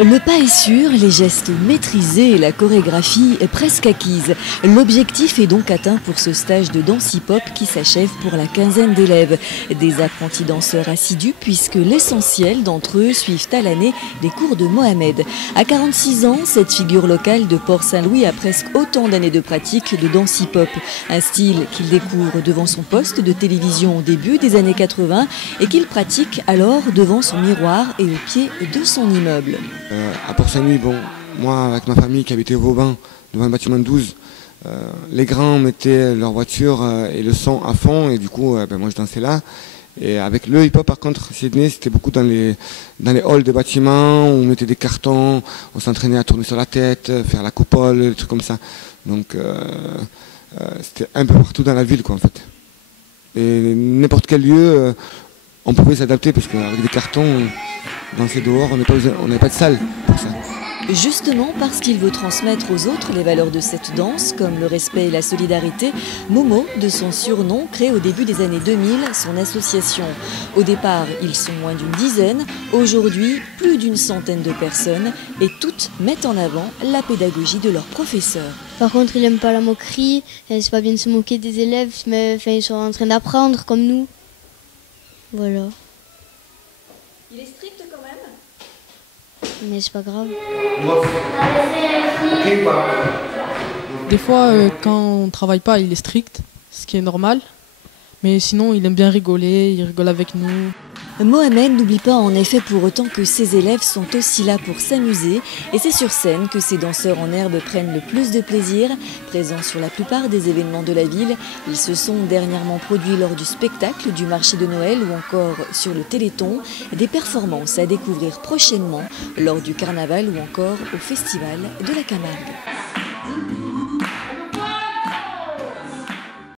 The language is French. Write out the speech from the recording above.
Le pas est sûr, les gestes maîtrisés et la chorégraphie est presque acquise. L'objectif est donc atteint pour ce stage de danse hip-hop qui s'achève pour la quinzaine d'élèves. Des apprentis danseurs assidus puisque l'essentiel d'entre eux suivent à l'année les cours de Mohamed. À 46 ans, cette figure locale de Port-Saint-Louis a presque autant d'années de pratique de danse hip-hop. Un style qu'il découvre devant son poste de télévision au début des années 80 et qu'il pratique alors devant son miroir et au pied de son immeuble. À Port-Saint-Louis, bon, moi avec ma famille qui habitait au Vauban, devant le bâtiment 12, les grands mettaient leur voiture et le son à fond et du coup moi je dansais là. Et avec le hip-hop par contre, Sydney, c'était beaucoup dans les halls des bâtiments, on mettait des cartons, on s'entraînait à tourner sur la tête, faire la coupole, des trucs comme ça. Donc c'était un peu partout dans la ville quoi en fait. Et n'importe quel lieu, on pouvait s'adapter parce qu'avec des cartons, danser dehors, on n'avait pas de salle pour ça. Justement parce qu'il veut transmettre aux autres les valeurs de cette danse, comme le respect et la solidarité, Momo, de son surnom, crée au début des années 2000 son association. Au départ, ils sont moins d'une dizaine, aujourd'hui plus d'une centaine de personnes, et toutes mettent en avant la pédagogie de leurs professeurs. Par contre, il n'aime pas la moquerie, c'est pas bien de se moquer des élèves, mais ils sont en train d'apprendre comme nous. Voilà. Il est strict quand même ? Mais c'est pas grave. Des fois, quand on travaille pas, il est strict, ce qui est normal. Mais sinon, il aime bien rigoler, il rigole avec nous. Mohamed n'oublie pas en effet pour autant que ses élèves sont aussi là pour s'amuser et c'est sur scène que ces danseurs en herbe prennent le plus de plaisir. Présents sur la plupart des événements de la ville, ils se sont dernièrement produits lors du spectacle, du marché de Noël ou encore sur le Téléthon, des performances à découvrir prochainement lors du carnaval ou encore au festival de la Camargue.